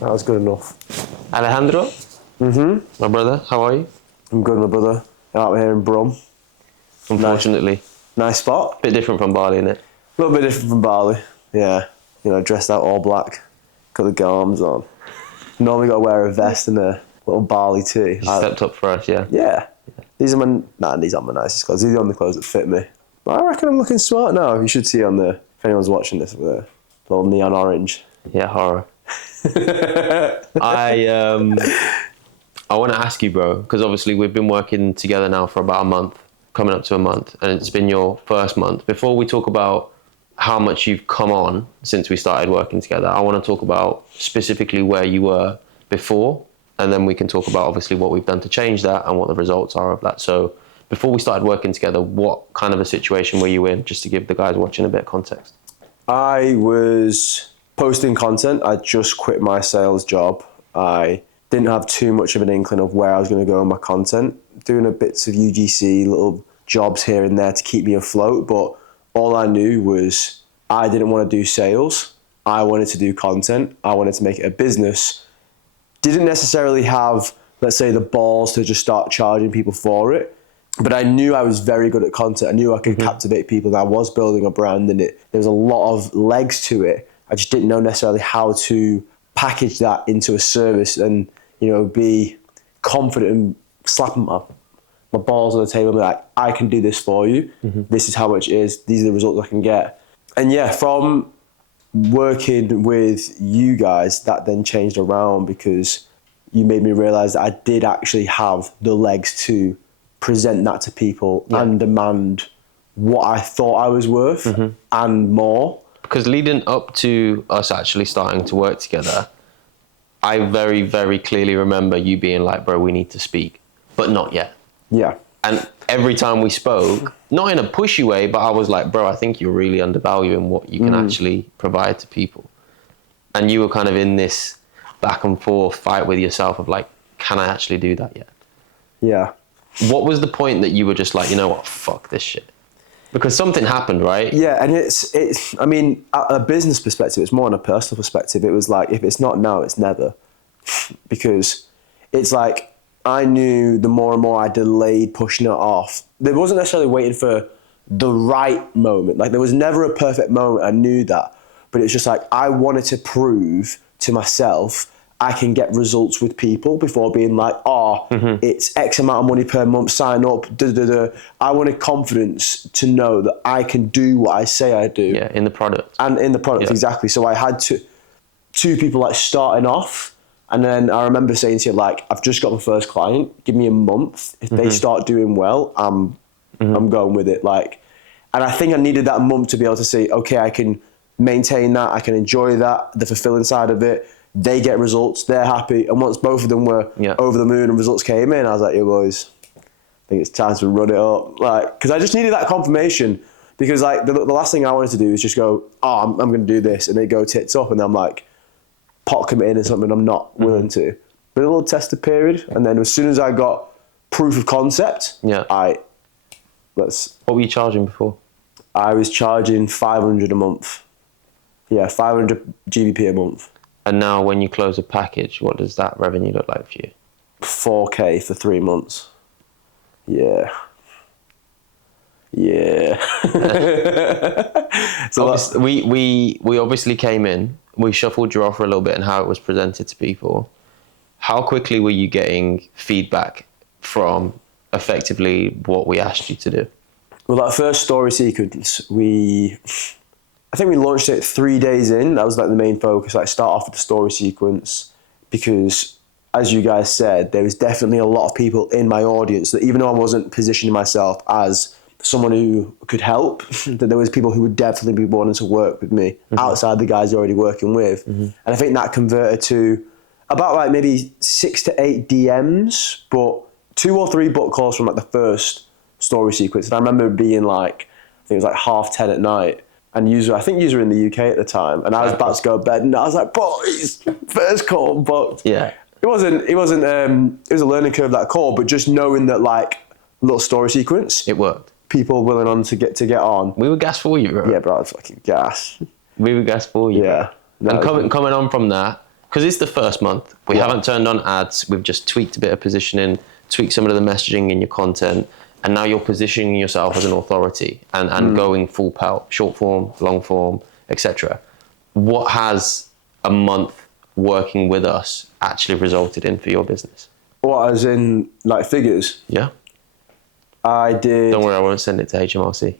That was good enough. Alejandro? My brother, how are you? I'm good, my brother. Out here in Brum. Unfortunately. Nice spot. Bit different from Bali, innit? A little bit different from Bali. Yeah. You know, dressed out all black. Got the garms on. Normally got to wear a vest and a little Bali tee. You stepped up for us, yeah? Yeah. These aren't my nicest clothes. These are the only clothes that fit me. But I reckon I'm looking smart now. You should see on the, if anyone's watching this, with a little neon orange. Yeah, horror. I want to ask you, bro, because obviously we've been working together now for about a month, coming up to a month, and it's been your first month. Before we talk about how much you've come on since we started working together, I want to talk about specifically where you were before, and then we can talk about obviously what we've done to change that and what the results are of that. So before we started working together, what kind of a situation were you in, just to give the guys watching a bit of context? I was posting content. I just quit my sales job. I didn't have too much of an inkling of where I was going to go in my content. Doing a bits of UGC, little jobs here and there to keep me afloat. But all I knew was I didn't want to do sales. I wanted to do content. I wanted to make it a business. Didn't necessarily have, let's say, the balls to just start charging people for it. But I knew I was very good at content. I knew I could captivate people, and I was building a brand, and there was a lot of legs to it. I just didn't know necessarily how to package that into a service and, you know, be confident and slapping my balls on the table and be like, I can do this for you. This is how much it is. These are the results I can get. And yeah, from working with you guys, that then changed around because you made me realize that I did actually have the legs to present that to people and demand what I thought I was worth and more. Because leading up to us actually starting to work together, I very, very clearly remember you being like, bro, we need to speak, but not yet. Yeah. And every time we spoke, not in a pushy way, but I was like, bro, I think you're really undervaluing what you can actually provide to people. And you were kind of in this back and forth fight with yourself of like, can I actually do that yet? Yeah. What was the point that you were just like, you know what, fuck this shit? Because something happened, right? Yeah, and it's. I mean, at a business perspective, it's more on a personal perspective. It was like, if it's not now, it's never. Because it's like, I knew the more and more I delayed pushing it off, there wasn't necessarily waiting for the right moment. Like, there was never a perfect moment, I knew that. But it's just like, I wanted to prove to myself I can get results with people before being like, it's X amount of money per month, sign up, I wanted confidence to know that I can do what I say I do. Yeah, in the product. And in the product, exactly. So I had two people like starting off, and then I remember saying to you, like, I've just got my first client, give me a month. If they start doing well, I'm going with it. Like, and I think I needed that month to be able to say, okay, I can maintain that, I can enjoy that, the fulfilling side of it. They get results, they're happy. And once both of them were over the moon and results came in, I was like, yo boys, I think it's time to run it up. Like, because I just needed that confirmation. Because like the last thing I wanted to do is just go, I'm going to do this, and they go tits up, and I'm like, pot committing in something I'm not willing to. But a little tester period, and then as soon as I got proof of concept, What were you charging before? I was charging 500 a month. Yeah, 500 GBP a month. And now when you close a package, what does that revenue look like for you? 4K for 3 months. Yeah. So we obviously came in, we shuffled your offer a little bit and how it was presented to people. How quickly were you getting feedback from effectively what we asked you to do? Well, that first story sequence, I think we launched it 3 days in. That was like the main focus, like start off with the story sequence, because as you guys said, there was definitely a lot of people in my audience that even though I wasn't positioning myself as someone who could help, that there was people who would definitely be wanting to work with me outside the guys you're already working with. And I think that converted to about like maybe 6 to 8 DMs, but 2 or 3 book calls from like the first story sequence. And I remember being like, I think it was like 10:30 at night. And I think user in the UK at the time, and I was about to go to bed, and I was like, boys, first call booked. Yeah. It was a learning curve, that call, but just knowing that like little story sequence. It worked. People willing on to get on. We were gas for you, bro. Yeah, bro, I was fucking gas. We were gas for you. Yeah. And coming on from that, because it's the first month. We haven't turned on ads. We've just tweaked a bit of positioning, tweaked some of the messaging in your content, and now you're positioning yourself as an authority and going full pelt, short form, long form, etc. What has a month working with us actually resulted in for your business? What, as in like figures? Yeah. I did. Don't worry, I won't send it to HMRC.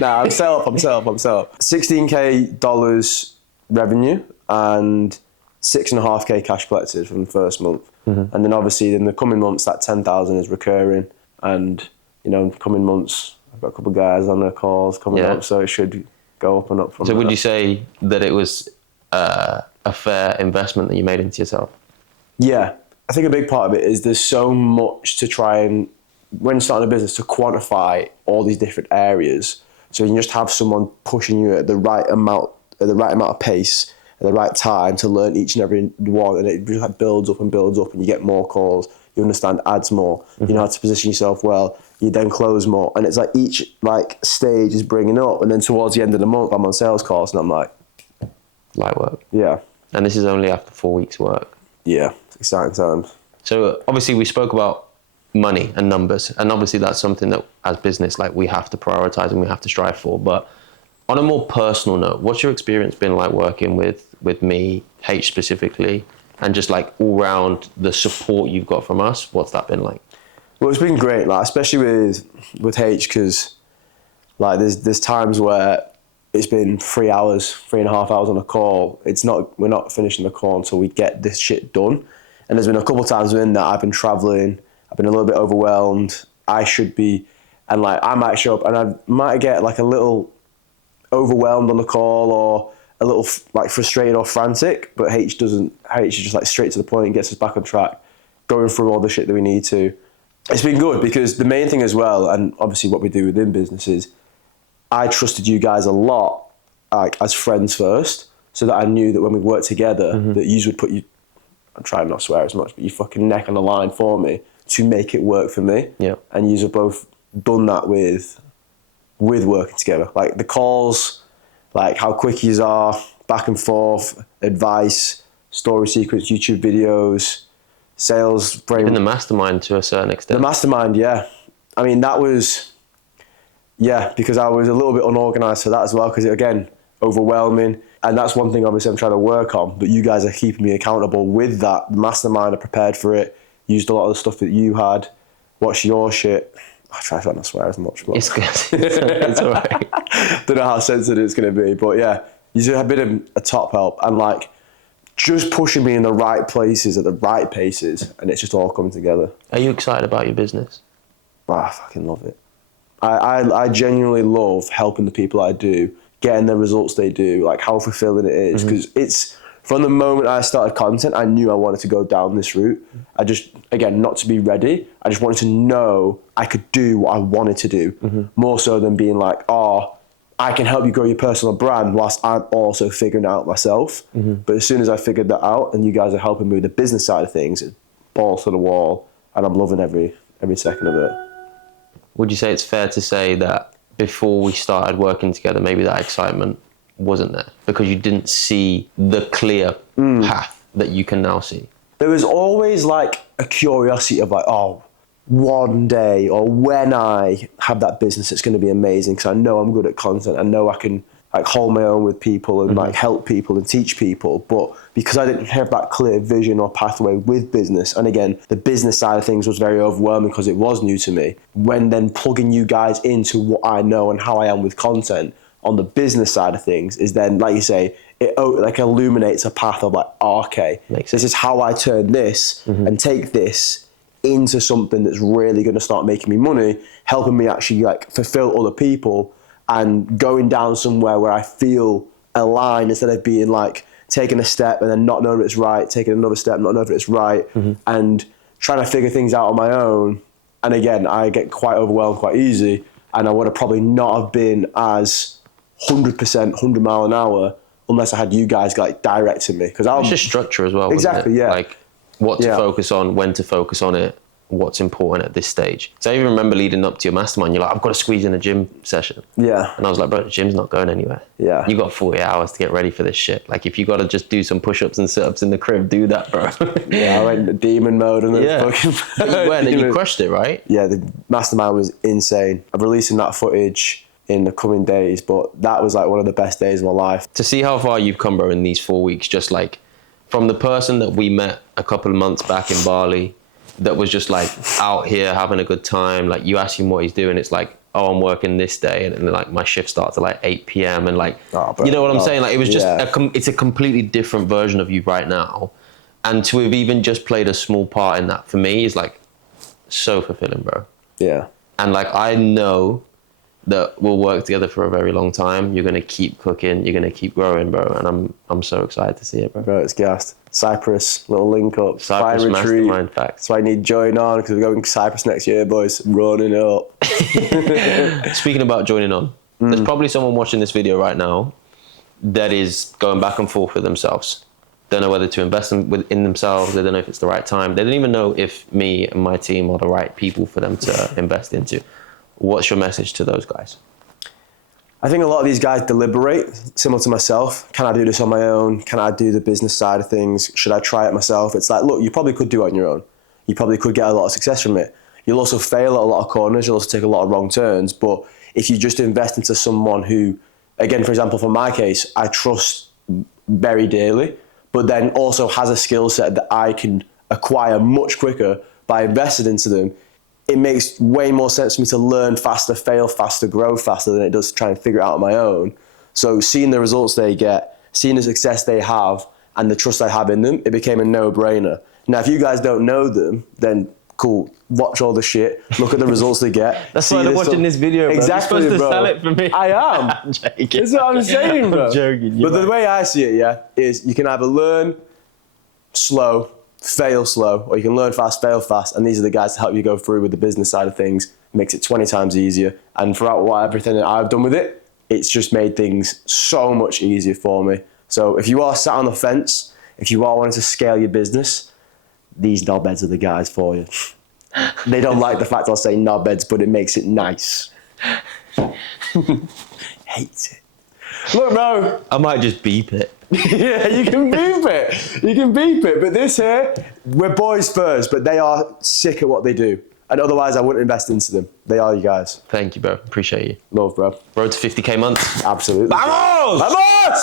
Nah, I'm set up. $16K revenue and 6.5K cash collected from the first month. And then obviously in the coming months, that 10,000 is recurring. And, you know, in the coming months, I've got a couple of guys on their calls coming up, so it should go up and up from So there. would you say that it was a fair investment that you made into yourself? Yeah, I think a big part of it is there's so much to try and, when starting a business, to quantify all these different areas. So you just have someone pushing you at the right amount of pace at the right time to learn each and every one, and it just like builds up, and you get more calls. You understand ads more. You know how to position yourself well. You then close more, and it's like each like stage is bringing up, and then towards the end of the month, I'm on sales calls, and I'm like, Light work. yeah, And this is only after 4 weeks' work. yeah, it's exciting times. So obviously we spoke about money and numbers, and obviously that's something that as business, like, we have to prioritize and we have to strive for. But on a more personal note, what's your experience been like working with me, H specifically, and just like all round the support you've got from us? What's that been like? Well, it's been great, like especially with H, because like there's times where it's been 3.5 hours on a call. We're not finishing the call until we get this shit done. And there's been a couple of times in that I've been traveling, I've been a little bit overwhelmed. I should be, and like I might show up and I might get like a little overwhelmed on the call or a little like frustrated or frantic, but H doesn't. H is just like straight to the point and gets us back on track, going through all the shit that we need to. It's been good because the main thing as well, and obviously what we do within business is, I trusted you guys a lot, like as friends first, so that I knew that when we worked together, that you would put you. I'm trying not to swear as much, but your fucking neck on the line for me to make it work for me. Yeah. And you have both done that with working together. Like the calls, like how quick you are, back and forth, advice, story sequence, YouTube videos, sales frame. In the mastermind to a certain extent. The mastermind, yeah. I mean, that was, yeah, because I was a little bit unorganized for that as well, because again, overwhelming. And that's one thing obviously I'm trying to work on, but you guys are keeping me accountable with that. The mastermind, I prepared for it, used a lot of the stuff that you had, watched your shit. I try not to swear as much, but It's good. It's all right. don't know how sensitive it's going to be, but yeah, you have been a top help and like just pushing me in the right places at the right paces, and it's just all coming together. Are you excited about your business? Oh, I fucking love it. I genuinely love helping the people I do, getting the results they do, like how fulfilling it is, because it's, from the moment I started content, I knew I wanted to go down this route. I just, again, not to be ready, I just wanted to know I could do what I wanted to do, more so than being like, oh, I can help you grow your personal brand whilst I'm also figuring it out myself. But as soon as I figured that out, and you guys are helping me with the business side of things, it's balls to the wall, and I'm loving every second of it. Would you say it's fair to say that before we started working together, maybe that excitement wasn't there because you didn't see the clear path that you can now see? There was always like a curiosity of like, oh, one day or when I have that business, it's going to be amazing because I know I'm good at content. I know I can like hold my own with people and like help people and teach people. But because I didn't have that clear vision or pathway with business, and again, the business side of things was very overwhelming because it was new to me. When then plugging you guys into what I know and how I am with content on the business side of things is then, like you say, it like illuminates a path of like, oh, okay, this is how I turn this and take this into something that's really going to start making me money, helping me actually like fulfill other people and going down somewhere where I feel aligned instead of being like taking a step and then not knowing if it's right, taking another step, not knowing if it's right, and trying to figure things out on my own. And again, I get quite overwhelmed quite easy, and I would have probably not have been as 100%, 100 mile an hour unless I had you guys like directing me. Because It's just structure as well. Exactly, wasn't it? yeah. Like what to focus on, when to focus on it, what's important at this stage. So I even remember leading up to your mastermind, you're like, I've got to squeeze in a gym session. Yeah. And I was like, bro, the gym's not going anywhere. Yeah. You got 40 hours to get ready for this shit. Like, if you got to just do some push-ups and sit-ups in the crib, do that, bro. Yeah, I went into demon mode and then fucking... But you went and you crushed it, right? Yeah, the mastermind was insane. I'm releasing that footage in the coming days, but that was like one of the best days of my life. To see how far you've come, bro, in these 4 weeks, just like from the person that we met a couple of months back in Bali that was just like out here having a good time, like you ask him what he's doing, it's like, oh, I'm working this day, and then like my shift starts at like 8 p.m. and like, you know what I'm saying? Like, it was just, it's a completely different version of you right now. And to have even just played a small part in that, for me, is like so fulfilling, bro. Yeah. And like, I know that we'll work together for a very long time. You're gonna keep cooking. You're gonna keep growing, bro. And I'm so excited to see it, bro. Bro, it's gassed. Cyprus, little link up. Cyprus fire retreat. mastermind facts. So I need join on because we're going to Cyprus next year, boys. Running up. Speaking about joining on, there's probably someone watching this video right now that is going back and forth with themselves. Don't know whether to invest in themselves. They don't know if it's the right time. They don't even know if me and my team are the right people for them to invest into. What's your message to those guys? I think a lot of these guys deliberate, similar to myself. Can I do this on my own? Can I do the business side of things? Should I try it myself? It's like, look, you probably could do it on your own. You probably could get a lot of success from it. You'll also fail at a lot of corners. You'll also take a lot of wrong turns. But if you just invest into someone who, again, for example, for my case, I trust very dearly, but then also has a skill set that I can acquire much quicker by investing into them, it makes way more sense for me to learn faster, fail faster, grow faster than it does to try and figure it out on my own. So seeing the results they get, seeing the success they have, and the trust I have in them, it became a no-brainer. Now, if you guys don't know them, then cool. Watch all the shit. Look at the results they get. That's why they're watching this video, bro. Exactly, You're supposed bro. to sell it for me. I am. I'm joking. That's what I'm saying, bro. I'm joking. But the way I see it, yeah, is you can either learn slow, fail slow, or you can learn fast, fail fast, and these are the guys to help you go through with the business side of things. It makes it 20 times easier. And throughout everything that I've done with it, it's just made things so much easier for me. So if you are sat on the fence, if you are wanting to scale your business, these knobheads are the guys for you. They don't like the fact I'll say knobheads, but it makes it nice. Hate it. Look, bro. I might just beep it. Yeah, you can beep it. You can beep it. But this here, we're boys first, but they are sick at what they do. And otherwise, I wouldn't invest into them. They are you guys. Thank you, bro. Appreciate you. Love, bro. Road to 50K months. Absolutely. Vamos! Vamos!